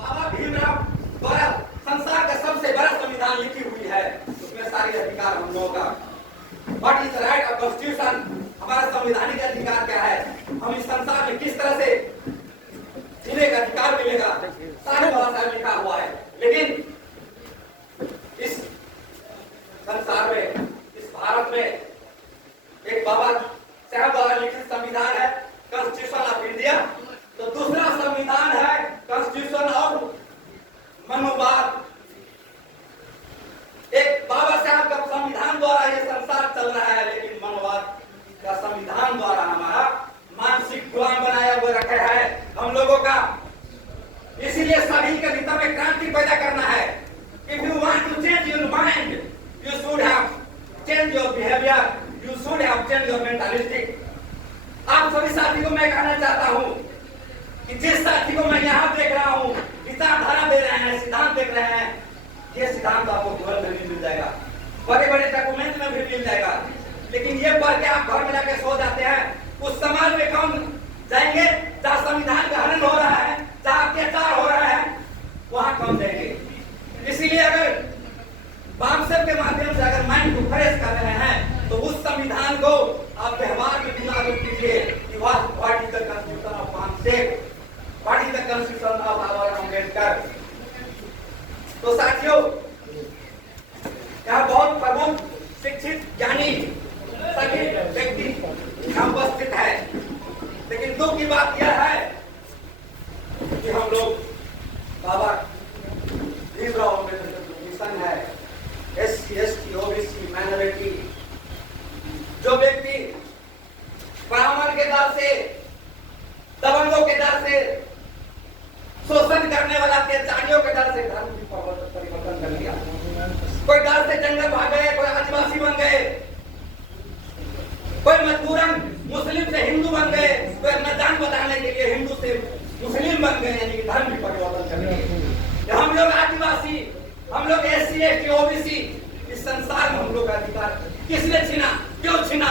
बाबा भीमराव द्वारा संसार का सबसे बड़ा संविधान लिखी हुई है, उसमें सारे अधिकार हम लोगों का। What is right of constitution, हमारा संवैधानिक अधिकार क्या है, हम इस संसार में किस तरह से जीने का अधिकार मिलेगा, सारी भाषा में लिखा हुआ है। लेकिन इस संसार में, इस भारत में एक बाबा साहब द्वारा लिखित संविधान है कॉन्स्टिट्यूशन ऑफ इंडिया, तो दूसरा संविधान है कॉन्स्टिट्यूशन ऑफ मनोवाद। एक बाबा साहब का संविधान द्वारा ये संसार चल रहा है, लेकिन मनोवाद का संविधान द्वारा हमारा मानसिक गुलाम बनाया हुआ रखा है हम लोगों का। इसीलिए सभी के भीतर में क्रांति पैदा करना है। If you want to change your mind, you should have change your behaviour, you should have change your mentalistic. आप सभी साथी को मैं कहना चाहता हूं कि जिस साथी को मैं यहाँ देख रहा हूँ, विचारधारा दे रहे हैं, सिद्धांत देख रहे हैं, ये सिद्धांत आपको गूगल में भी मिल जाएगा, बड़े बड़े डॉक्यूमेंट में भी मिल जाएगा। लेकिन ये पढ़ के आप घर में जाके सो जाते हैं। उस समाज में कौन जाएंगे जहाँ संविधान का हनन हो रहा है, जहाँ अत्याचार हो रहा है, वहां कौन जाएंगे। इसीलिए अगर बामसेब के माध्यम से अगर माइंड को फ्रेश कर रहे हैं, तो उस संविधान को आप व्यवहार में भी लागू कीजिए। What is the constitution of BAMCEF, what is the constitution of our Ambedkar. तो साथियों, यहाँ बहुत प्रमुख शिक्षित ज्ञानी सभी व्यक्ति यहाँ उपस्थित है, लेकिन दुख की बात यह है कि हम लोग बाबा भीमराव अम्बेडकर जो मिशन है, SC, ST, OBC, माइनॉरिटी, जो व्यक्ति ब्राह्मण के डर से, दबंगों के डर से, शोषण करने वाला अत्याचारियों के डर से धर्म की परिवर्तन कर लिया। कोई डर से जंगल भाग गए, कोई आदिवासी बन गए, कोई मजबूरन मुस्लिम से हिंदू बन गए, कोई अपना जान बचाने के लिए हिंदू से मुस्लिम बन गए, यानी कि धर्म की परिवर्तन कर लिया। हम लोग आदिवासी, हम लोग SC, ST, OBC, इस संसार में हम लोग का अधिकार किसने छीना, क्यों छीना,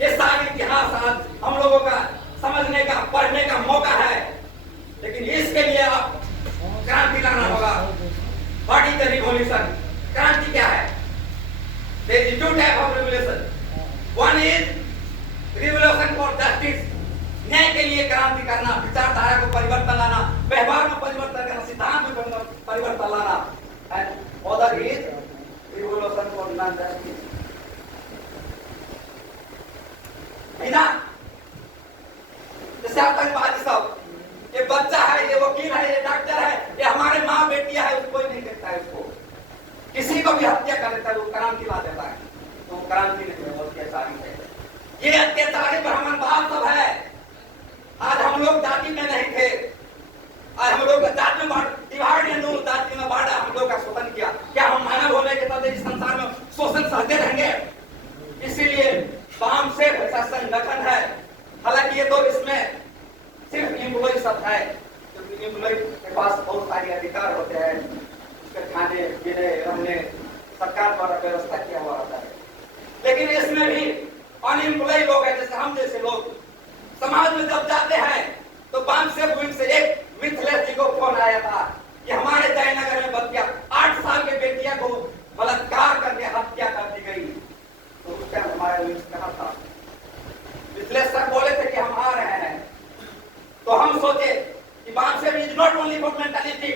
ये सारे इतिहास आज हम लोगों का समझने का, पढ़ने का मौका है। लेकिन इसके लिए आप क्रांति लाना होगा। व्हाट इज द रिवॉल्यूशन, क्रांति क्या है? There is two type of revolution. One is revolution for justice, न्याय के लिए क्रांति करना, विचारधारा को परिवर्तन लाना, व्यवहार में परिवर्तन करना, सिद्धांत में परिवर्तन लाना। And other is revolution for non justice. जैसे आतंकवादी सब, ये बच्चा है, ये वकील है, ये डॉक्टर है, ये हमारे माँ बेटियां है, उसको कोई नहीं देखता है। उसको किसी को भी हत्या कर देता है, वो क्रांति ला देता है, तो वो क्रांति नहीं है, वो अत्याचारी है। ये अत्याचारी ब्राह्मण बाप सब है। आज हम लोग जाति में नहीं थे, आज हम लोग जाति में डिवाइड एंड रूल, जाति में बांटा, हम लोग का शोषण किया। क्या हम मानव होने के तौर इस संसार में शोषण सहते रहेंगे? इसीलिए बामसेब ऐसा संगठन है, हालांकि ये तो इसमें सिर्फ एम्प्लॉय सब है, क्योंकि एम्प्लॉय के पास बहुत सारे अधिकार होते हैं, उसके खाने पीने रहने सरकार द्वारा व्यवस्था किया हुआ होता है। लेकिन इसमें भी अनएम्प्लॉय लोग हैं, जैसे हम जैसे लोग समाज में जब जाते हैं, तो बामसेब विंग से एक मिथिलेश जी को फोन आया था कि हमारे जयनगर में बच्चियां 8 साल के बेटिया को बलात्कार करके हत्या कर दी गई। तो उस टाइम हमारा विंग कहाँ था? मिथिलेश सर बोले थे कि हम आ रहे हैं, तो हम सोचे कि BAMCEF is not only for mentality,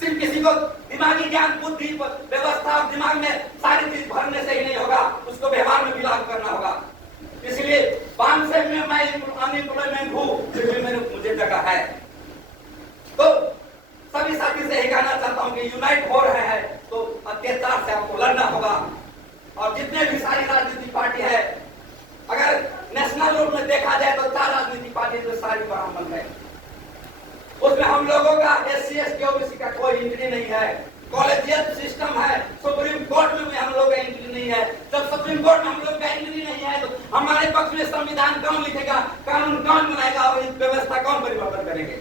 सिर्फ किसी को दिमागी ज्ञान, बुद्धि, व्यवस्था, दिमाग में सारी चीज भरने से ही नहीं होगा, उसको व्यवहार में भी लागू करना होगा। इसलिए बामसेब में मैं अनएम्प्लॉयमेंट हूँ, फिर मेरे मुझे जगह है। तो सभी साथी से यही कहना चाहता हूँ कि यूनाइट हो रहे हैं, तो अत्याचार से आपको लड़ना होगा। और जितने भी सारी राजनीतिक पार्टी है, अगर नेशनल रूप में देखा जाए तो 4 राजनीतिक पार्टी जो सारी ब्राह्मण है, उसमें हम लोगों का SC, ST, OBC का कोई एंट्री नहीं है। कॉलेजियत सिस्टम है, सुप्रीम कोर्ट में भी हम लोग का एंट्री नहीं है। जब सुप्रीम कोर्ट में हम लोग का एंट्री नहीं है, तो हमारे पक्ष में संविधान कौन लिखेगा, कानून कौन बनाएगा और इस व्यवस्था कौन परिवर्तन करेंगे?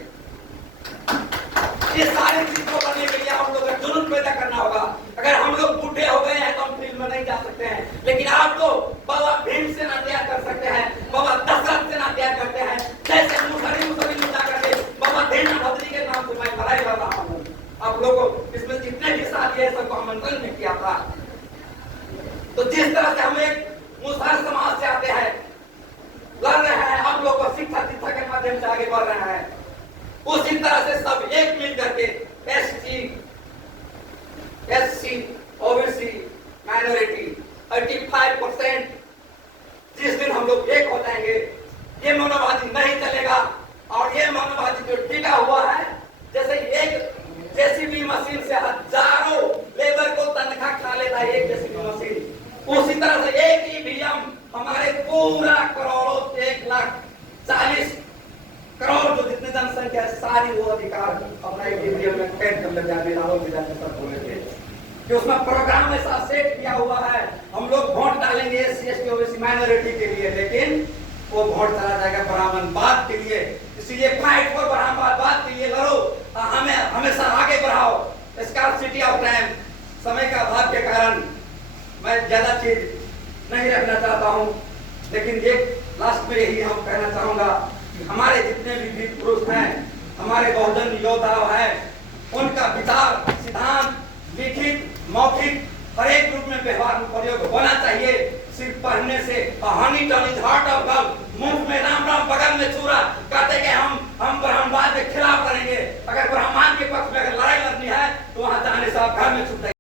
ये सारी चीज को करने के लिए हम लोग का जुनून पैदा करना होगा। अगर हम लोग बूढ़े हो गए हैं तो हम फील्ड में नहीं जा सकते हैं, लेकिन आप तो बाबा भीम से ना तैयार कर सकते हैं, बाबा दशरथ से ना तैयार करते हैं, जैसे मुसरी मुसरी जा करके बाबा देना भद्री के नाम से मैं भलाई कर रहा हूँ। आप लोगों इसमें जितने भी साथी है सबको आमंत्रण भी किया था। तो जिस तरह से हम एक मुसहर समाज से आते हैं, लड़ रहे हैं, आप लोग को शिक्षा दीक्षा के माध्यम से आगे बढ़ रहे हैं, उसी तरह से सब एक मिल करके SC, OBC, माइनॉरिटी 35%, जिस दिन हम लोग एक हो जाएंगे, ये मनोवादी नहीं चलेगा। और ये मनोवादी जो टिका हुआ है, जैसे एक जेसीबी मशीन से हजारों लेबर को तनख्वाह खा लेता है एक जेसीबी मशीन, उसी तरह से एक ईवीएम हमारे पूरा करोड़ों 1,40,000 करोड़ जो जितने जनसंख्या है सारी वो अधिकार अपना ईवीएम में कैद कर ले जाए। राहुल गांधी सब बोले थे कि उसमें प्रोग्राम ऐसा सेट किया हुआ है, हम लोग वोट डालेंगे SC, ST, OBC माइनॉरिटी के लिए, लेकिन वो वोट चला जाएगा ब्राह्मणवाद के लिए। इसलिए फाइट फॉर ब्राह्मणवाद के लिए लड़ो, हमें हमेशा आगे बढ़ाओ। स्कार्सिटी ऑफ टाइम, समय का अभाव के कारण मैं ज्यादा चीज नहीं रखना चाहता हूँ, लेकिन एक लास्ट में यही हम कहना चाहूंगा कि हमारे जितने भी वीर पुरुष हैं, हमारे बहुजन योद्धा हैं, उनका विचार सिद्धांत लिखित मौखिक हर एक रूप में व्यवहार में प्रयोग होना चाहिए। सिर्फ पढ़ने से honey ton is heart of gum